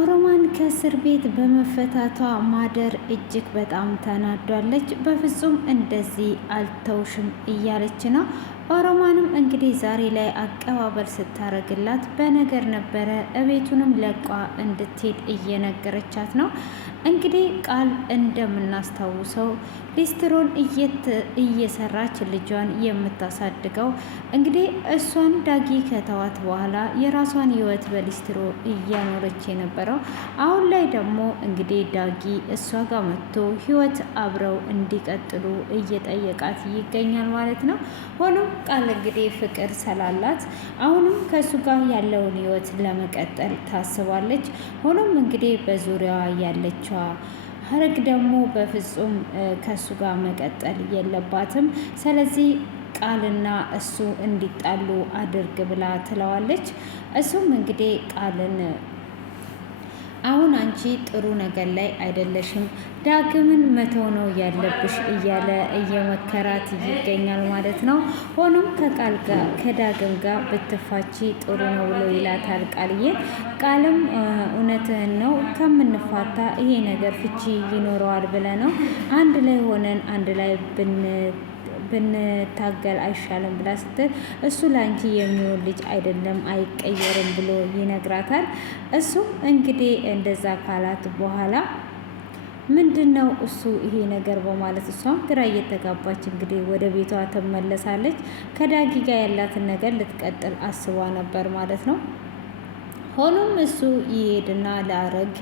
ኦሮማን ከእስር ቤት በመፈታቷ ማደር እጅግ በጣም ተናዷለች። በፍጹም እንደዚህ አልተውሽም እያለች ነው። ኦሮማንም እንግዲህ ዛሬ ላይ አቀባበል ስታረግላት በነገር ነበረ እቤቱንም ለቋ እንድትሄድ እየነገረቻት ነው። እንግዲህ ቃል እንደምናስታውሰው ሊስትሮን እየሰራች ልጇን የምታሳድገው እንግዲህ እሷን ዳጊ ከተዋት በኋላ የራሷን ህይወት በሊስትሮ እያኖረች የነበረው አሁን ላይ ደግሞ እንግዲህ ዳጊ እሷ ጋር መጥቶ ህይወት አብረው እንዲቀጥሉ እየጠየቃት ይገኛል ማለት ነው። ሆኖም ቃል እንግዲህ ፍቅር ስላላት አሁንም ከእሱ ጋር ያለውን ህይወት ለመቀጠል ታስባለች። ሆኖም እንግዲህ በዙሪያዋ ያለችዋ ሀረግ ደግሞ በፍጹም ከእሱ ጋር መቀጠል የለባትም። ስለዚህ ቃልና እሱ እንዲጣሉ አድርግ ብላ ትለዋለች። እሱም እንግዲህ ቃልን አሁን አንቺ ጥሩ ነገር ላይ አይደለሽም፣ ዳግምን መተው ነው ያለብሽ እያለ እየመከራት ይገኛል ማለት ነው። ሆኖም ከዳግም ጋር ብትፋቺ ጥሩ ነው ብሎ ይላታል ቃልዬ። ቃልም እውነትህን ነው፣ ከምንፋታ ይሄ ነገር ፍቺ ይኖረዋል ብለ ነው አንድ ላይ ሆነን አንድ ላይ ብንታገል አይሻልም ብላ ስትል እሱ ለአንቺ የሚሆን ልጅ አይደለም አይቀየርም ብሎ ይነግራታል። እሱም እንግዲህ እንደዛ ካላት በኋላ ምንድን ነው እሱ ይሄ ነገር በማለት እሷም ግራ እየተጋባች እንግዲህ ወደ ቤቷ ትመለሳለች። ከዳጊ ጋር ያላትን ነገር ልትቀጥል አስባ ነበር ማለት ነው። ሆኖም እሱ ይሄድና ለአረግ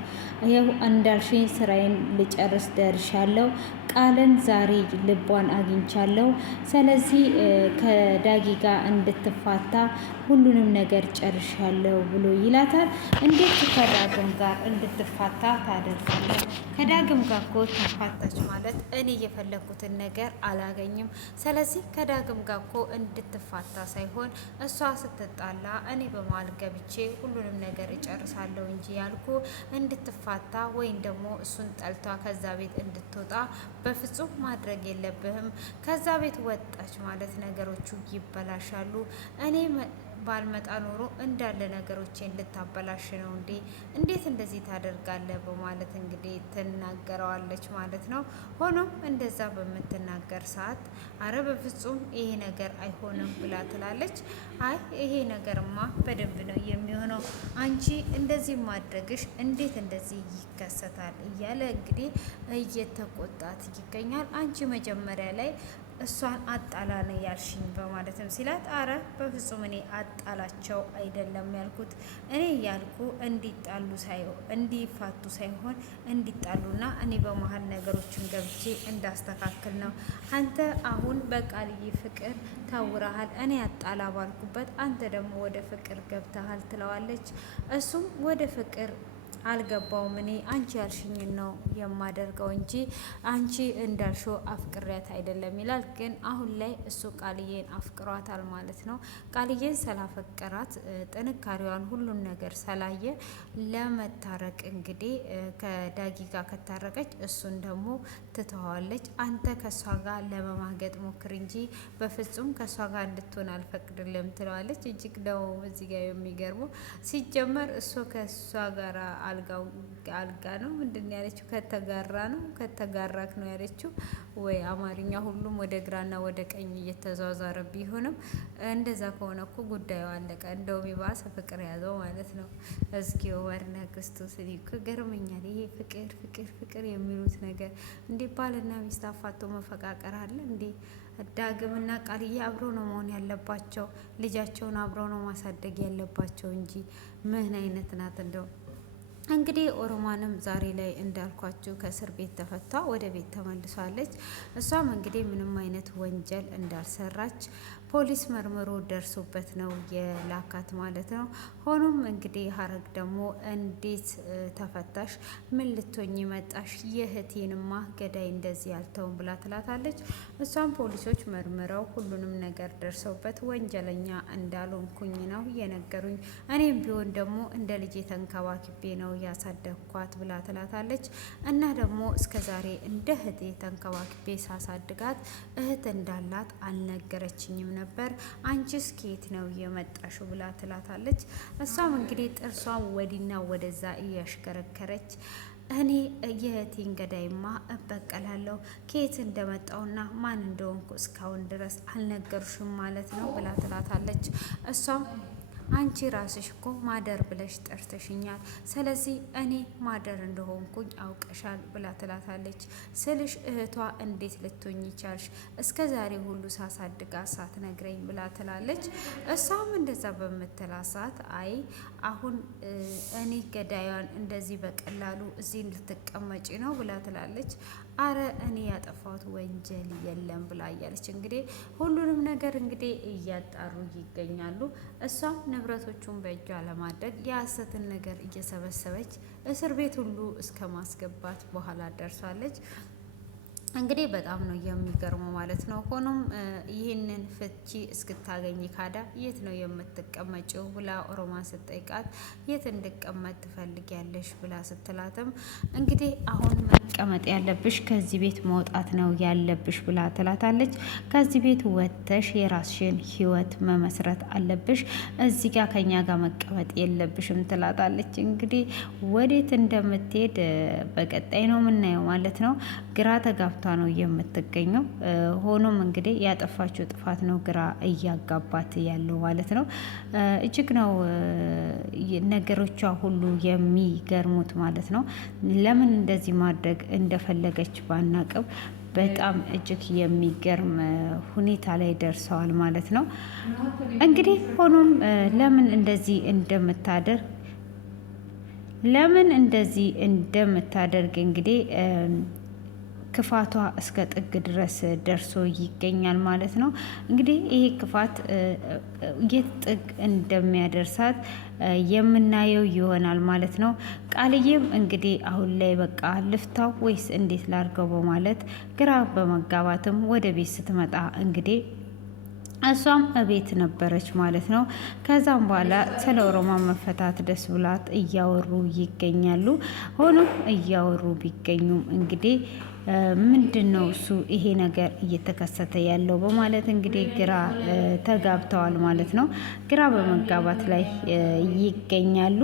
ይኸው እንዳልሽኝ ስራዬን ልጨርስ ደርሻለሁ፣ ቃልን ዛሬ ልቧን አግኝቻለሁ። ስለዚህ ከዳጊ ጋር እንድትፋታ ሁሉንም ነገር ጨርሻለሁ ብሎ ይላታል። እንዴት ከዳግም ጋር እንድትፋታ ታደርጋለህ? ከዳግም ጋር እኮ ተፋታች ማለት እኔ የፈለኩትን ነገር አላገኝም። ስለዚህ ከዳግም ጋር እኮ እንድትፋታ ሳይሆን እሷ ስትጣላ እኔ በመሀል ገብቼ ሁሉንም ነገር እጨርሳለሁ እንጂ ያልኩ እንድትፋታ ወይም ደግሞ እሱን ጠልቷ ከዛ ቤት እንድትወጣ በፍጹም ማድረግ የለብህም። ከዛ ቤት ወጣች ማለት ነገሮቹ ይበላሻሉ። እኔ ባልመጣ ኖሮ እንዳለ ነገሮቼን ልታበላሽ ነው እንዴ? እንዴት እንደዚህ ታደርጋለህ? በማለት እንግዲህ ትናገረዋለች ማለት ነው። ሆኖም እንደዛ በምትናገር ሰዓት አረ በፍጹም ይሄ ነገር አይሆንም ብላ ትላለች። አይ ይሄ ነገርማ በደንብ ነው የሚሆነው፣ አንቺ እንደዚህ ማድረግሽ እንዴት እንደዚህ ይከሰታል? እያለ እንግዲህ እየተቆጣት ይገኛል። አንቺ መጀመሪያ ላይ እሷን አጣላ ነው ያልሽኝ በማለትም ሲላት፣ አረ በፍጹም እኔ አጣላቸው አይደለም ያልኩት፣ እኔ ያልኩ እንዲፋቱ ሳይሆን እንዲጣሉና እኔ በመሀል ነገሮችን ገብቼ እንዳስተካክል ነው። አንተ አሁን በቃልዬ ፍቅር ታውረሃል፣ እኔ አጣላ ባልኩበት አንተ ደግሞ ወደ ፍቅር ገብተሃል ትለዋለች። እሱም ወደ ፍቅር አልገባውም፣ እኔ አንቺ ያልሽኝን ነው የማደርገው እንጂ አንቺ እንዳልሽው አፍቅሪያት አይደለም ይላል። ግን አሁን ላይ እሱ ቃልዬን አፍቅሯታል ማለት ነው። ቃልዬን ስላፈቀራት ጥንካሬዋን ሁሉን ነገር ስላየ ለመታረቅ እንግዲህ ከዳጊ ጋር ከታረቀች እሱን ደግሞ ትተዋለች። አንተ ከእሷ ጋር ለመማገጥ ሞክር እንጂ በፍጹም ከእሷ ጋር እንድትሆን አልፈቅድልም ትለዋለች። እጅግ ነው እዚህ ጋር የሚገርመው። ሲጀመር እሱ ከእሷ ጋር አልጋ ነው ምንድን ያለችው? ከተጋራክ ነው ያለችው። ወይ አማርኛ ሁሉም ወደ ግራና ወደ ቀኝ እየተዟዟረ ቢሆንም እንደዛ ከሆነ እኮ ጉዳዩ አለቀ። እንደውም የባሰ ፍቅር ያዘው ማለት ነው። እስኪ ወርነ ክርስቶስ እኮ ገርመኛል። ይሄ ፍቅር ፍቅር ፍቅር የሚሉት ነገር እንዴ! ባልና ሚስት አፋቶ መፈቃቀር አለ እንዴ? ዳግምና ቃልዬ አብረው ነው መሆን ያለባቸው። ልጃቸውን አብረው ነው ማሳደግ ያለባቸው እንጂ ምን አይነት ናት እንደው። እንግዲህ ኦሮማንም ዛሬ ላይ እንዳልኳችሁ ከእስር ቤት ተፈታ ወደ ቤት ተመልሷለች። እሷም እንግዲህ ምንም አይነት ወንጀል እንዳልሰራች ፖሊስ መርምሮ ደርሶበት ነው የላካት ማለት ነው። ሆኖም እንግዲህ ሀረግ ደግሞ እንዴት ተፈታሽ? ምን ልትሆኚ መጣሽ? የእህቴንማ ገዳይ እንደዚህ ያልተውን ብላ ትላታለች። እሷም ፖሊሶች መርምረው ሁሉንም ነገር ደርሰውበት ወንጀለኛ እንዳልሆንኩኝ ነው የነገሩኝ። እኔም ቢሆን ደግሞ እንደ ልጄ ተንከባክቤ ነው ያሳደግኳት ብላ ትላታለች። እና ደግሞ እስከዛሬ እንደ እህቴ ተንከባክቤ ሳሳድጋት እህት እንዳላት አልነገረችኝም ነበር። አንቺስ ከየት ነው የመጣሽው ብላ ትላታለች። እሷም እንግዲህ ጥርሷን ወዲና ወደዛ እያሽከረከረች እኔ የእህቴን ገዳይማ እበቀላለሁ ከየት እንደመጣውና ማን እንደሆንኩ እስካሁን ድረስ አልነገርሽም ማለት ነው ብላ ትላታለች። እሷም አንቺ ራስሽ እኮ ማደር ብለሽ ጠርተሽኛል፣ ስለዚህ እኔ ማደር እንደሆንኩኝ አውቀሻል ብላ ትላታለች። ስልሽ እህቷ እንዴት ልትሆኝ ይቻልሽ? እስከ ዛሬ ሁሉ ሳሳድጋ ሳትነግረኝ ብላ ትላለች። እሷም እንደዛ በምትላት ሰዓት አይ አሁን እኔ ገዳዩን እንደዚህ በቀላሉ እዚህ እንድትቀመጪ ነው ብላ ትላለች። አረ እኔ ያጠፋሁት ወንጀል የለም ብላ እያለች እንግዲህ ሁሉንም ነገር እንግዲህ እያጣሩ ይገኛሉ። እሷም ንብረቶቹን በእጇ ለማድረግ የሀሰትን ነገር እየሰበሰበች እስር ቤት ሁሉ እስከ ማስገባት በኋላ ደርሳለች። እንግዲህ በጣም ነው የሚገርመው ማለት ነው። ሆኖም ይህንን ፍቺ እስክታገኝ ካዳ የት ነው የምትቀመጭው ብላ ኦሮማን ስትጠይቃት የት እንድቀመጥ ትፈልጊያለሽ ብላ ስትላትም እንግዲህ አሁን መቀመጥ ያለብሽ ከዚህ ቤት መውጣት ነው ያለብሽ ብላ ትላታለች። ከዚህ ቤት ወጥተሽ የራስሽን ህይወት መመስረት አለብሽ፣ እዚህ ጋር ከኛ ጋር መቀመጥ የለብሽም ትላታለች። እንግዲህ ወዴት እንደምትሄድ በቀጣይ ነው የምናየው ማለት ነው። ግራ ተጋብታ ነው የምትገኘው። ሆኖም እንግዲህ ያጠፋችው ጥፋት ነው ግራ እያጋባት ያለው ማለት ነው። እጅግ ነው ነገሮቿ ሁሉ የሚገርሙት ማለት ነው። ለምን እንደዚህ ማድረግ እንደፈለገች ባናቅም በጣም እጅግ የሚገርም ሁኔታ ላይ ደርሰዋል ማለት ነው። እንግዲህ ሆኖም ለምን እንደዚህ እንደምታደርግ እንግዲህ ክፋቷ እስከ ጥግ ድረስ ደርሶ ይገኛል ማለት ነው። እንግዲህ ይሄ ክፋት የት ጥግ እንደሚያደርሳት የምናየው ይሆናል ማለት ነው። ቃልዬም እንግዲህ አሁን ላይ በቃ ልፍታው ወይስ እንዴት ላድርገው በማለት ግራ በመጋባትም ወደ ቤት ስትመጣ እንግዲህ እሷም እቤት ነበረች ማለት ነው። ከዛም በኋላ ስለ ኦሮማን መፈታት ደስ ብላት እያወሩ ይገኛሉ። ሆኖም እያወሩ ቢገኙም እንግዲህ ምንድን ነው እሱ ይሄ ነገር እየተከሰተ ያለው በማለት እንግዲህ ግራ ተጋብተዋል ማለት ነው። ግራ በመጋባት ላይ ይገኛሉ።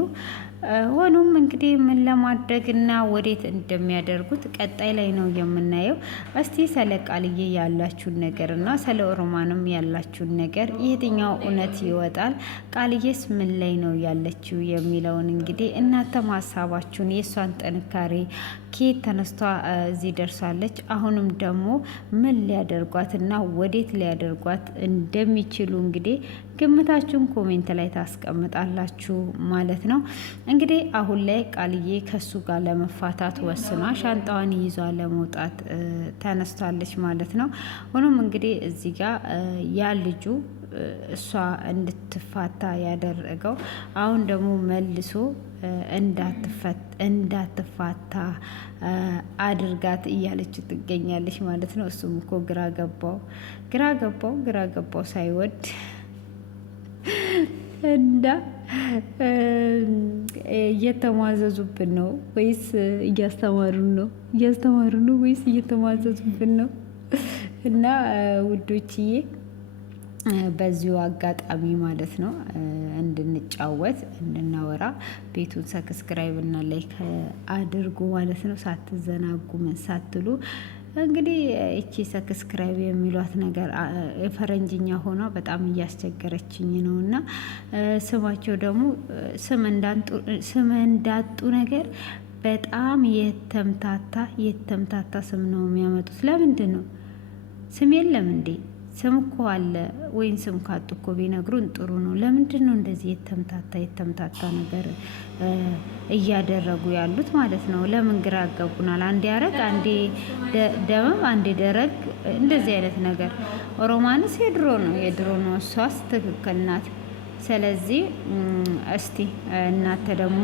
ሆኖም እንግዲህ ምን ለማድረግና ወዴት እንደሚያደርጉት ቀጣይ ላይ ነው የምናየው። እስቲ ስለ ቃልዬ ያላችሁን ነገር እና ስለ ኦሮማንም ያላችሁን ነገር የትኛው እውነት ይወጣል፣ ቃልዬስ ምን ላይ ነው ያለችው የሚለውን እንግዲህ እናንተም ሀሳባችሁን የእሷን ጥንካሬ ከየት ተነስቷ እዚህ ደርሳለች፣ አሁንም ደግሞ ምን ሊያደርጓትና ወዴት ሊያደርጓት እንደሚችሉ እንግዲህ ግምታችሁን ኮሜንት ላይ ታስቀምጣላችሁ ማለት ነው። እንግዲህ አሁን ላይ ቃልዬ ከሱ ጋር ለመፋታት ወስና ሻንጣዋን ይዟ ለመውጣት ተነስታለች ማለት ነው። ሆኖም እንግዲህ እዚህ ጋር ያ ልጁ እሷ እንድትፋታ ያደረገው አሁን ደግሞ መልሶ እንዳትፋታ አድርጋት እያለች ትገኛለች ማለት ነው። እሱም እኮ ግራ ገባው ሳይወድ እና እየተሟዘዙብን ነው ወይስ እያስተማሩን ነው? ወይስ እየተሟዘዙብን ነው? እና ውዶችዬ በዚሁ አጋጣሚ ማለት ነው እንድንጫወት እንድናወራ ቤቱን ሰብስክራይብ እና ላይክ አድርጉ ማለት ነው። ሳትዘናጉ ምን ሳትሉ እንግዲህ እቺ ሰብስክራይብ የሚሏት ነገር የፈረንጅኛ ሆኗ በጣም እያስቸገረችኝ ነው። እና ስማቸው ደግሞ ስም እንዳጡ ነገር በጣም የተምታታ ስም ነው የሚያመጡት። ለምንድን ነው ስም የለም እንዴ? ስም እኮ አለ። ወይም ስም ካጡ እኮ ቢነግሩን ጥሩ ነው። ለምንድን ነው እንደዚህ የተምታታ ነገር እያደረጉ ያሉት ማለት ነው? ለምን ግራ ያጋቡናል? አንዴ አረግ፣ አንዴ ደመም፣ አንዴ ደረግ፣ እንደዚህ አይነት ነገር። ኦሮማንስ የድሮ ነው። እሷስ ትክክል ናት። ስለዚህ እስቲ እናንተ ደግሞ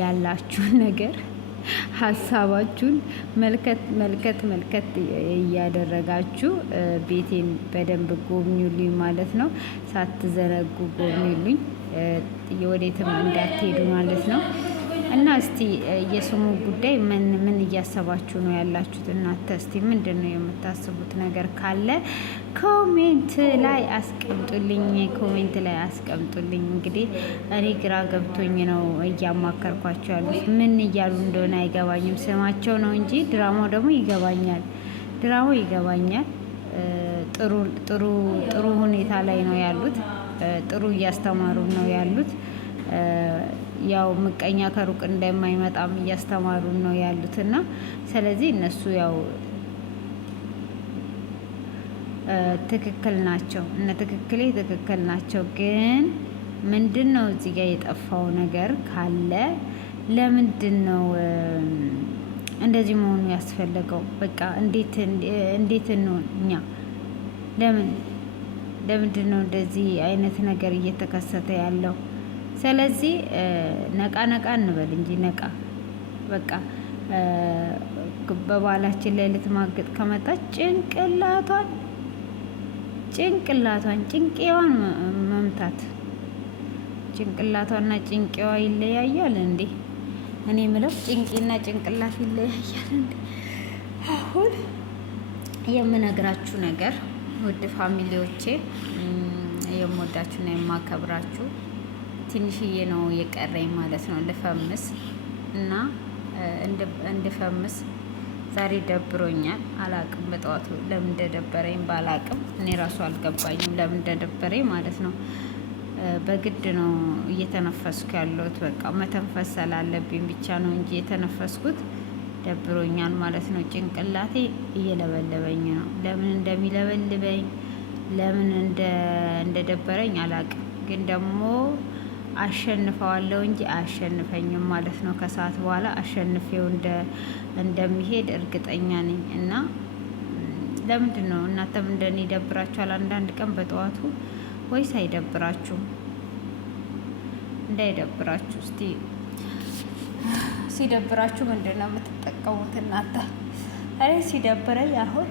ያላችሁን ነገር ሀሳባችሁን መልከት እያደረጋችሁ ቤቴን በደንብ ጎብኙልኝ ማለት ነው። ሳትዘነጉ ጎብኙልኝ፣ ወዴትም እንዳትሄዱ ማለት ነው። እና እስቲ የስሙ ጉዳይ ምን እያሰባችሁ ነው ያላችሁት? እናንተ እስቲ ምንድን ነው የምታስቡት ነገር ካለ ኮሜንት ላይ አስቀምጡልኝ። ኮሜንት ላይ አስቀምጡልኝ። እንግዲህ እኔ ግራ ገብቶኝ ነው እያማከርኳቸው ያሉት። ምን እያሉ እንደሆነ አይገባኝም። ስማቸው ነው እንጂ ድራማው ደግሞ ይገባኛል። ድራማው ይገባኛል። ጥሩ ሁኔታ ላይ ነው ያሉት። ጥሩ እያስተማሩ ነው ያሉት። ያው ምቀኛ ከሩቅ እንደማይመጣም እያስተማሩ ነው ያሉት እና ስለዚህ እነሱ ያው ትክክል ናቸው። ትክክል ናቸው። ግን ምንድን ነው እዚህ ጋር የጠፋው ነገር ካለ ለምንድን ነው እንደዚህ መሆኑ ያስፈለገው? በቃ እንዴት እንሆን እኛ? ለምንድን ነው እንደዚህ አይነት ነገር እየተከሰተ ያለው? ስለዚህ ነቃ እንበል እንጂ ነቃ በቃ በባላችን ላይ ልትማግጥ ከመጣች ጭንቅላቷን መምታት። ጭንቅላቷና ጭንቄዋ ይለያያል እንዴ? እኔ ምለው ጭንቄና ጭንቅላት ይለያያል እንዴ? አሁን የምነግራችሁ ነገር ውድ ፋሚሊዎቼ፣ የምወዳችሁና የማከብራችሁ ትንሽዬ ነው የቀረኝ ማለት ነው ልፈምስ እና እንድፈምስ ዛሬ ደብሮኛል። አላቅም በጠዋቱ ለምን እንደደበረኝ ባላቅም እኔ ራሱ አልገባኝም ለምን እንደደበረኝ ማለት ነው። በግድ ነው እየተነፈስኩ ያለሁት። በቃ መተንፈስ ስላለብኝ ብቻ ነው እንጂ የተነፈስኩት ደብሮኛል ማለት ነው። ጭንቅላቴ እየለበለበኝ ነው። ለምን እንደሚለበልበኝ ለምን እንደደበረኝ አላቅም። ግን ደግሞ አሸንፈዋለሁ እንጂ አያሸንፈኝም ማለት ነው። ከሰዓት በኋላ አሸንፌው እንደሚሄድ እርግጠኛ ነኝ። እና ለምንድን ነው እናንተም እንደኔ ይደብራችኋል አንዳንድ ቀን በጠዋቱ ወይስ አይደብራችሁም? እንዳይደብራችሁ እስቲ ሲደብራችሁ ምንድን ነው የምትጠቀሙት እናንተ? እኔ ሲደብረኝ አሁን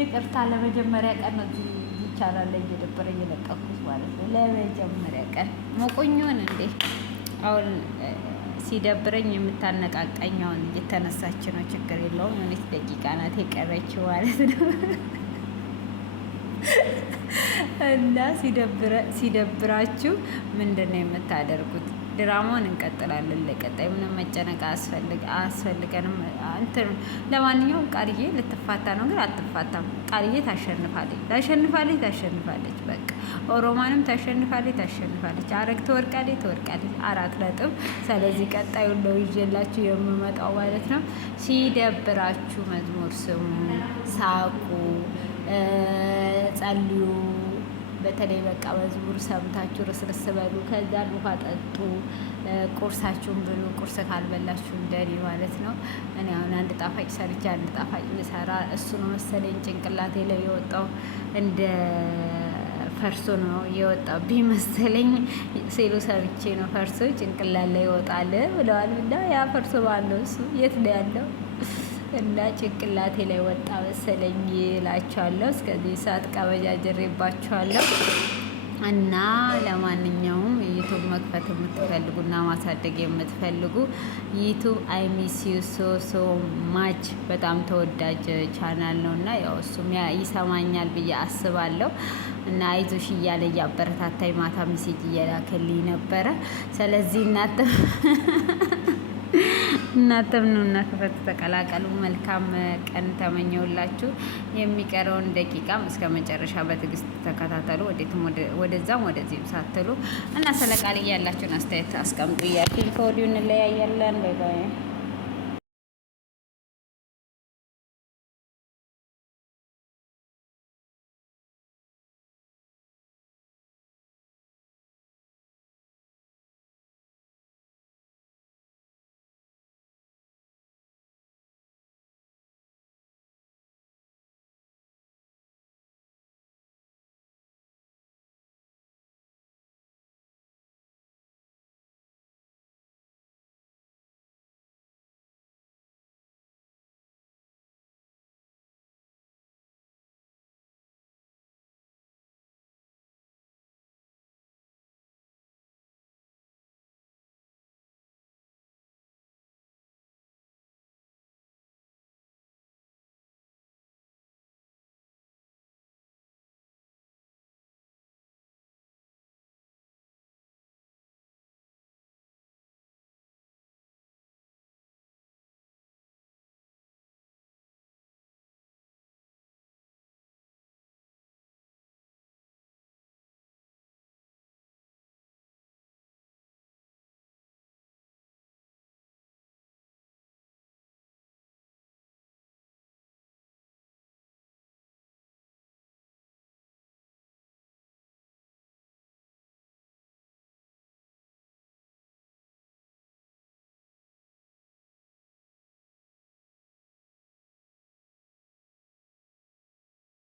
ይቅርታ ለመጀመሪያ ቀን እዚህ ይቻላል እየደበረኝ የለቀኩት ማለት ነው። ለመጀመሪያ ቀን ሞቆኛውን እንዴ አሁን ሲደብረኝ የምታነቃቃኝ አሁን እየተነሳች ነው። ችግር የለውም። የሆነች ደቂቃ ናት የቀረችው ማለት ነው። እና ሲደብራችሁ ምንድን ነው የምታደርጉት? ድራማውን እንቀጥላለን። ለቀጣይ ምንም መጨነቅ አያስፈልገንም። ለማንኛውም ቃልዬ ልትፋታ ነው፣ ግን አትፋታም። ቃልዬ ታሸንፋለች። በቃ ኦሮማንም ታሸንፋለች። አረግ ትወርቃለች። 4 ነጥብ። ስለዚህ ቀጣዩ ነው ይዤላችሁ የምመጣው ማለት ነው። ሲደብራችሁ መዝሙር ስሙ፣ ሳቁ፣ ጸልዩ። በተለይ በቃ መዝሙር ሰምታችሁ ርስርስ በሉ። ከዛን ውሃ ጠጡ፣ ቁርሳችሁን ብሉ። ቁርስ ካልበላችሁ እንደኔ ማለት ነው። እኔ አሁን አንድ ጣፋጭ ሰርቼ አንድ ጣፋጭ ልሰራ እሱ ነው መሰለኝ ጭንቅላቴ ላይ የወጣው እንደ ፈርሶ ነው የወጣብኝ መሰለኝ ሲሉ ሰምቼ ነው። ፈርሶ ጭንቅላት ላይ ይወጣል ብለዋል። እና ያ ፈርሶ ባለው እሱ የት ነው ያለው? እና ጭንቅላቴ ላይ ወጣ መሰለኝ እላችኋለሁ። እስከዚህ ሰዓት ቀበጃጀሬባችኋለሁ። እና ለማንኛውም ዩቱብ መክፈት የምትፈልጉና ማሳደግ የምትፈልጉ ዩቱብ አይሚሲዩ ሶ ማች በጣም ተወዳጅ ቻናል ነው እና ያው እሱም ይሰማኛል ብዬ አስባለሁ። እና አይዞሽ እያለ እያበረታታኝ ማታ ሚሴጅ እየላከልኝ ነበረ። ስለዚህ እናንተም ነው እና ክፈት ተቀላቀሉ። መልካም ቀን ተመኘውላችሁ። የሚቀረውን ደቂቃም እስከ መጨረሻ በትዕግስት ተከታተሉ። ወደዛም ወደዚህም ሳትሉ እና ስለ ቃል ያላችሁን አስተያየት አስቀምጡ እያልኩኝ ከወዲሁ እንለያያለን። ባይ ባይ።